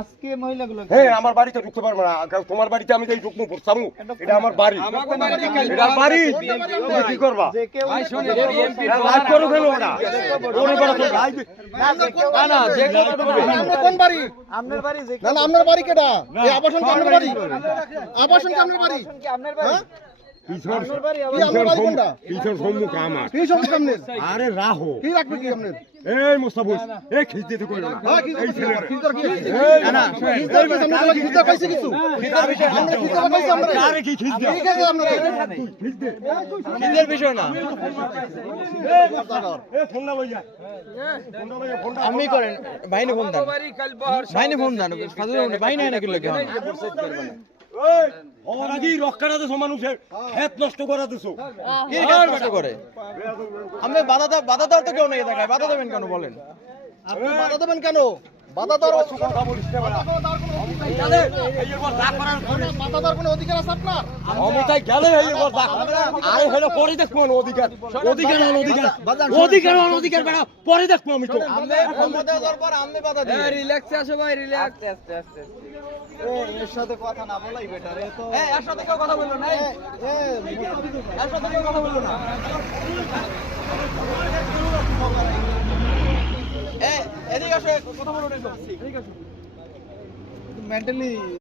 আজকে মহিলাগুলো হ্যাঁ আমার বাড়িতে ঢুকতে পারবে না তোমার বাড়িতে আমি যাই ঢুকবো পড়ছামু এটা আমার বাড়ি এটা বাড়ি তুমি কি করবা যে কেউ লাইভ করো কেন ওটা ওরে বড় তো লাইভ না যে আমরা কোন বাড়ি আপনার বাড়ি যে না না আপনার বাড়ি কেডা এই আবাসন কি আপনার বাড়ি আবাসন কি আপনার বাড়ি কি আপনার বাড়ি পিছন কি আপনার বাড়ি কোনটা পিছন সম্মুখ আমার কি সমস্যা আপনার আরে রাহো কি রাখবে কি আপনার এই মোস্তাফুজ এই খিচ দিতে কইলো না হ্যাঁ কি এই ছেলে খিজদার কি এই না খিজদার কি আমরা খিজদার পাইছি কিছু আমরা খিজদার পাইছি আমরা আরে কি খিচ দে ঠিক আছে আপনারা খিচ দে নিজের বিষয় না এ ফোন না ভাইয়া ফোন না ভাইয়া ফোন আপনি করেন ভাইনে ফোন দেন ভাইনে ফোন দেন সাধারণ ভাই নাই নাকি লোকে এই ওর আগেই রক্ষাটাতে সমানুষের হেত নষ্ট করা দিছো কি কাজ করে আমরা বাধা দেওয়ার তো কেউ নেই দেখায় বাধা দেবেন কেন বলেন আপনি বাধা দেবেন কেন বাধা দেওয়ার কথা বলিস না বড়া এই এর পর দা করার বাধা দেওয়ার কোনো অধিকার আছে আপনার অমিতাই গেলে এই এর পর দা আরে হলো পরে দেখবো না অধিকার অধিকার হল অধিকার অধিকার হল অধিকার বেড়া পরে দেখবো আমি তো আমরা ক্ষমতা দেওয়ার পর আমরা বাধা দিই রিল্যাক্সে আসো ভাই রিল্যাক্স আস্তে আস্তে এর সাথে কথা না বলাই বেটার এ তো এই এর সাথে কেউ কথা বললো না এর সাথে কেউ কথা বললো না এদিকে আসো কথা বলো না এদিকে আসো মেন্টালি